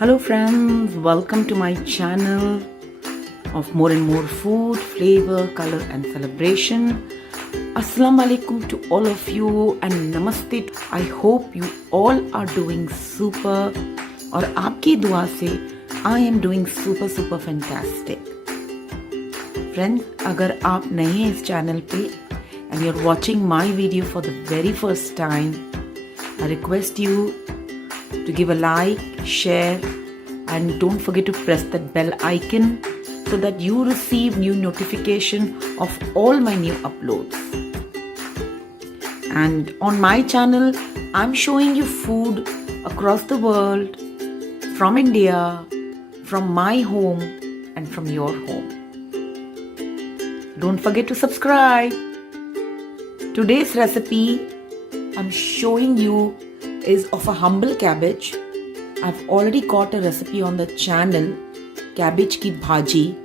Hello friends, welcome to my channel of more and more food, flavor, color and celebration. Assalamu alaikum to all of you and namaste. I hope you all are doing super और आपकी दुआ से I am doing super fantastic. Friends, अगर आप नए हैं इस channel पे and you're watching my video for the very first time, I request you to give a like, share and don't forget to press that bell icon so that you receive new notification of all my new uploads. And on my channel, I'm showing you food across the world, from India, from my home and from your home. Don't forget to subscribe. Today's recipe I'm showing you is of a humble cabbage. I've already got a recipe on the channel, cabbage ki bhaji,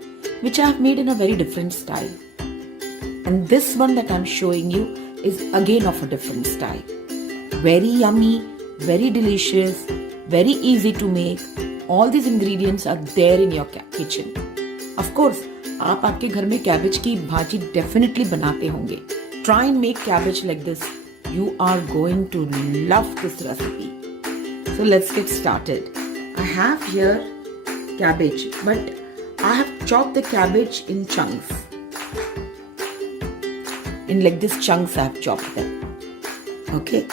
which I've made in a very different style. And this one that I'm showing you is again of a different style. Very yummy, very delicious, very easy to make. All these ingredients are there in your kitchen. Of course, आप आपके घर में cabbage की भाजी definitely बनाते होंगे. Try and make cabbage like this. You are going to love this recipe. So let's get started. I have here cabbage, but I have chopped the cabbage in chunks. In like this chunks I have chopped them. Okay.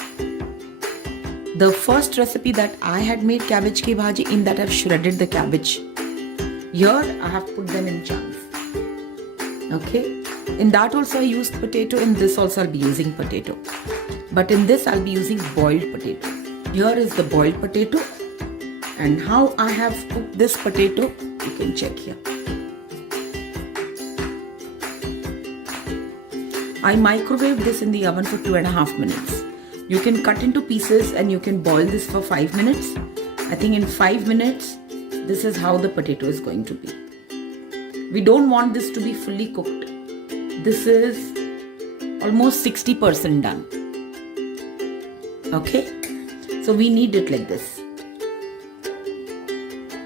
The first recipe that I had made cabbage ki bhaji, in that I've shredded the cabbage. Here I have put them in chunks. Okay. In that also I used potato. In this also I'll be using potato. But in this I'll be using boiled potato. Here is the boiled potato. And how I have cooked this potato, you can check here. I microwaved this in the oven for 2.5 minutes. You can cut into pieces and you can boil this for 5 minutes. I think in 5 minutes, this is how the potato is going to be. We don't want this to be fully cooked. This is almost 60% done. Okay? So we need it like this.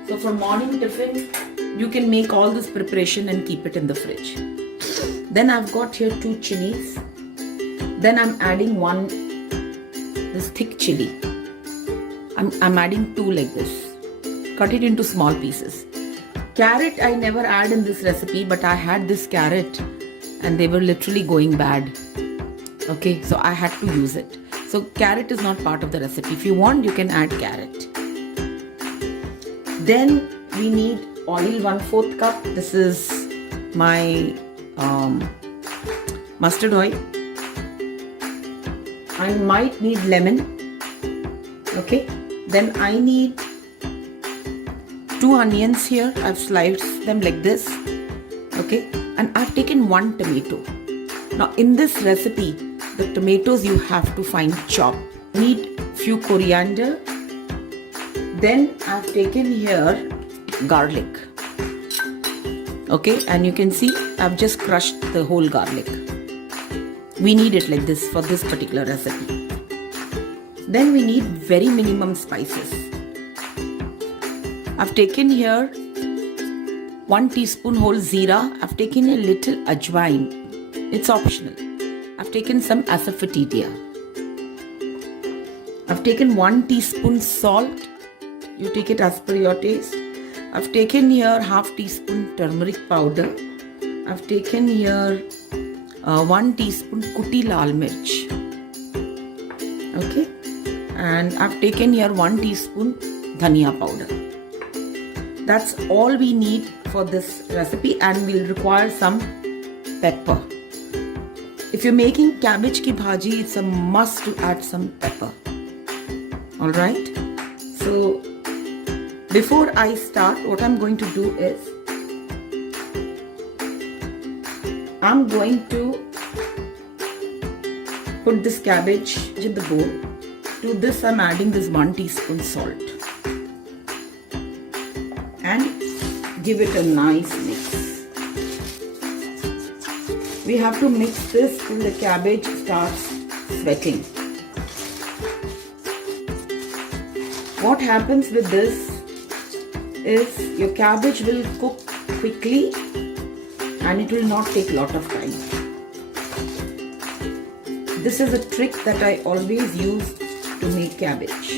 So for morning tiffin, you can make all this preparation and keep it in the fridge. Then I've got here 2 chilies. Then I'm adding this thick chili. I'm adding 2 like this. Cut it into small pieces. Carrot I never add in this recipe, but I had this carrot and they were literally going bad. Okay, so I had to use it. So carrot is not part of the recipe. If you want, you can add carrot. Then we need oil, 1/4 cup. This is my mustard oil. I might need lemon. Okay. Then I need 2 onions here. I've sliced them like this. Okay. And I've taken 1 tomato. Now in this recipe, the tomatoes you have to find chopped. Need few coriander. Then I've taken here garlic. Okay, and you can see I've just crushed the whole garlic. We need it like this for this particular recipe. Then we need very minimum spices. I've taken here 1 teaspoon whole zeera. I've taken a little ajwain. It's optional. I've taken some asafoetida. I've taken 1 teaspoon salt. You take it as per your taste. I've taken here 1/2 teaspoon turmeric powder. I've taken here 1 teaspoon kutti lal mirch. Okay. And I've taken here 1 teaspoon dhania powder. That's all we need for this recipe, and we'll require some pepper. If you're making cabbage ki bhaji, it's a must to add some pepper. Alright? So, before I start, what I'm going to do is, I'm going to put this cabbage in the bowl. To this, I'm adding this 1 teaspoon salt. And give it a nice mix. We have to mix this till the cabbage starts sweating. What happens with this is your cabbage will cook quickly and it will not take a lot of time. This is a trick that I always use to make cabbage.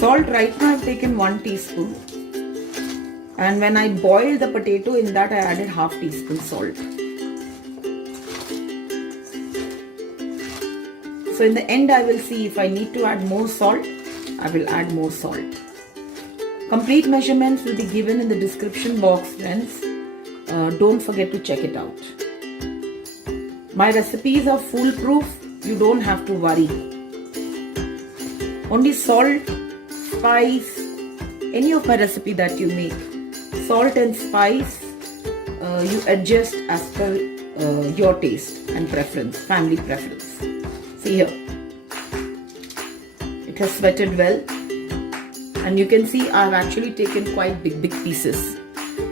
Salt, right now I've taken 1 teaspoon. And when I boiled the potato, in that I added half teaspoon salt. So in the end I will see if I need to add more salt, I will add more salt. Complete measurements will be given in the description box, friends. Don't forget to check it out. My recipes are foolproof. You don't have to worry. Only salt, spice, any of my recipe that you make, salt and spice, you adjust as per your taste and preference, family preference. See here, it has sweated well, and you can see I've actually taken quite big pieces.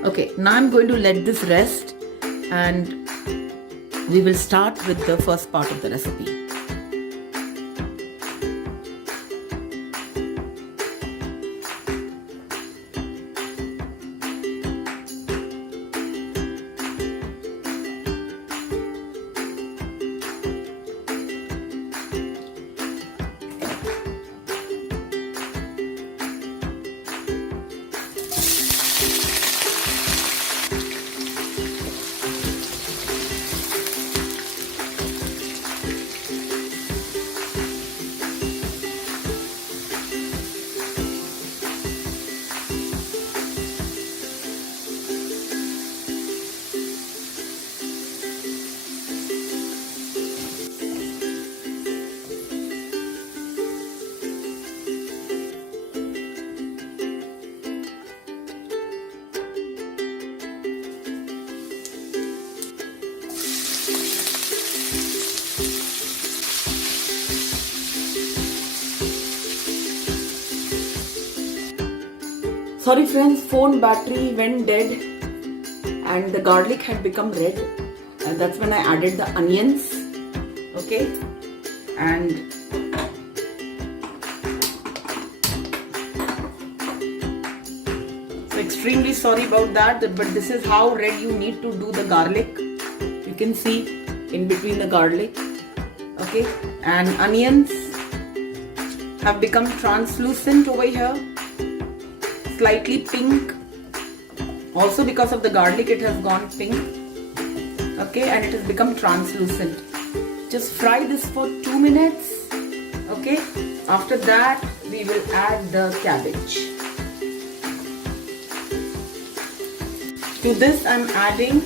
Okay, now I'm going to let this rest and we will start with the first part of the recipe. Sorry friends, phone battery went dead and the garlic had become red, and that's when I added the onions. Okay, and so extremely sorry about that, but this is how red you need to do the garlic. You can see in between the garlic. Okay, and onions have become translucent over here, slightly pink. Also because of the garlic it has gone pink. Okay, and it has become translucent. Just fry this for 2 minutes. Okay, after that we will add the cabbage. To this I'm adding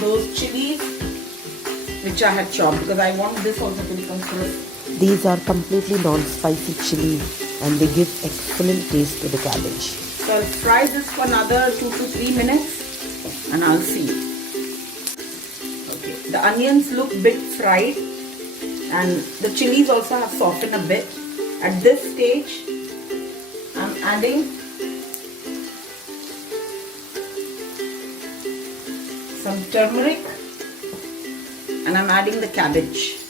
those chilies which I had chopped, because I want this also to become crisp. These are completely non-spicy chilies and they give excellent taste to the cabbage. So I'll fry this for another 2 to 3 minutes and I'll see you. Okay, the onions look a bit fried and the chilies also have softened a bit. At this stage, I'm adding some turmeric and I'm adding the cabbage.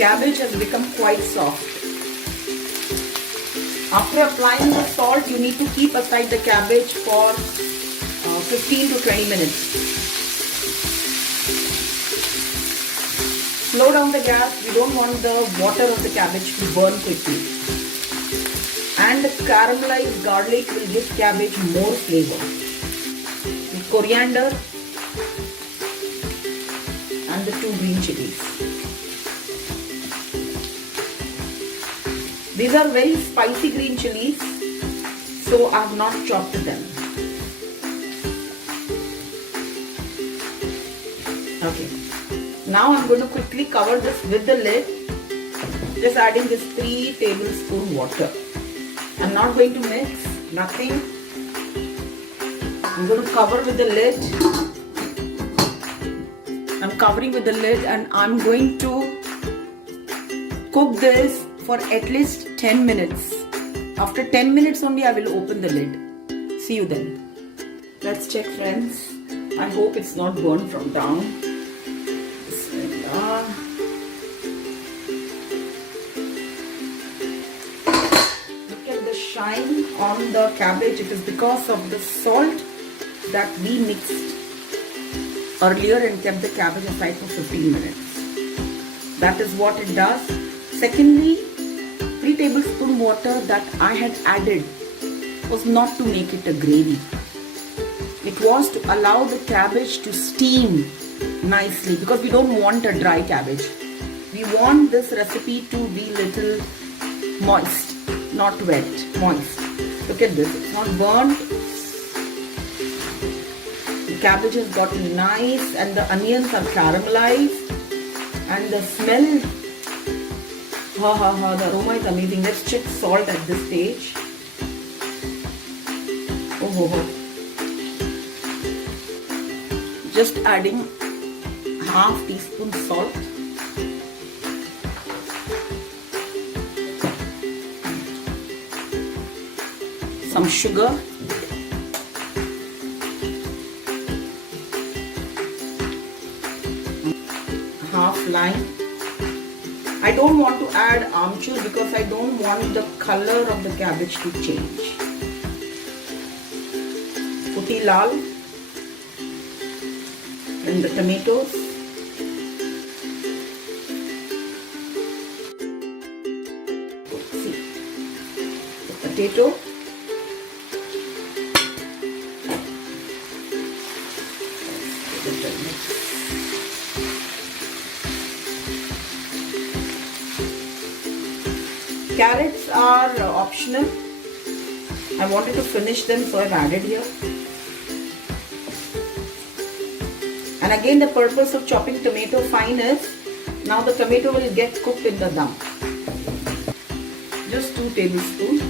Cabbage has become quite soft. After applying the salt, you need to keep aside the cabbage for 15 to 20 minutes. Slow down the gas. We don't want the water of the cabbage to burn quickly. And the caramelized garlic will give cabbage more flavor. The coriander and the 2 green chilies. These are very spicy green chilies, so I have not chopped them. Okay, now I'm going to quickly cover this with the lid, just adding this 3 tablespoon water. I'm not going to mix, nothing. I'm going to cover with the lid. I'm covering with the lid and I'm going to cook this for at least 10 minutes. After 10 minutes only I will open the lid. See you then. Let's check, friends. I hope it's not burned from down. Bismillah. on the cabbage, it is because of the salt that we mixed earlier and kept the cabbage aside for 15 minutes. That is what it does. Secondly, 3 tablespoon water that I had added was not to make it a gravy. It was to allow the cabbage to steam nicely, because we don't want a dry cabbage. We want this recipe to be little moist, not wet, moist. Look at this, it's not burnt. The cabbage has gotten nice and the onions are caramelized, and the smell, the aroma is amazing. Let's check salt at this stage. Just adding half teaspoon salt. Some sugar. Half lime. I don't want to add amchur because I don't want the color of the cabbage to change. Puti lal. And the tomatoes. See, the potato. Carrots are optional. I wanted to finish them, so I've added here. And again, the purpose of chopping tomato fine is, now the tomato will get cooked in the dum. Just 2 tablespoons.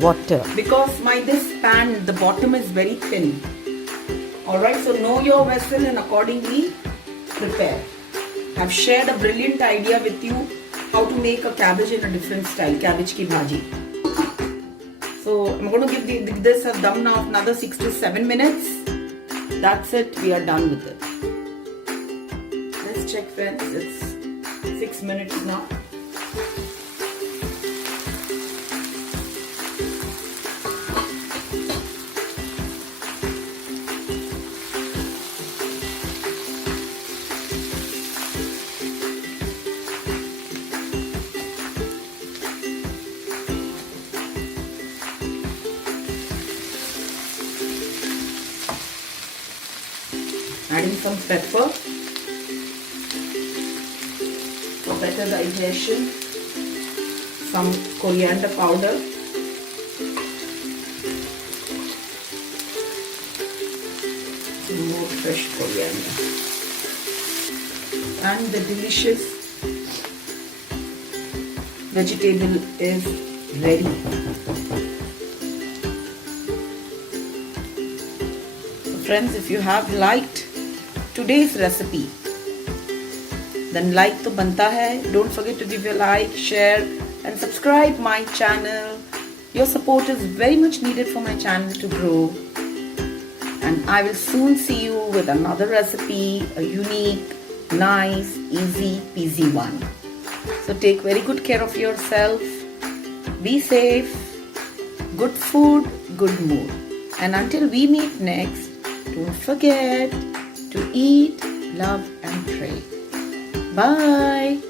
Water. Because this pan, the bottom is very thin. Alright, so know your vessel and accordingly prepare. I've shared a brilliant idea with you how to make a cabbage in a different style, cabbage ki bhaji. So I'm going to give this a dum now of another 6 to 7 minutes. That's it, we are done with it. Let's check, friends, it's 6 minutes now. Adding some pepper for better digestion, some coriander powder, some more fresh coriander, and the delicious vegetable is ready. So friends, if you have liked today's recipe, then like to banta hai. Don't forget to give a like, share and subscribe my channel. Your support is very much needed for my channel to grow. And I will soon see you with another recipe, a unique, nice, easy peasy one. So take very good care of yourself. Be safe. Good food, good mood. And until we meet next, don't forget to eat, love and pray. Bye.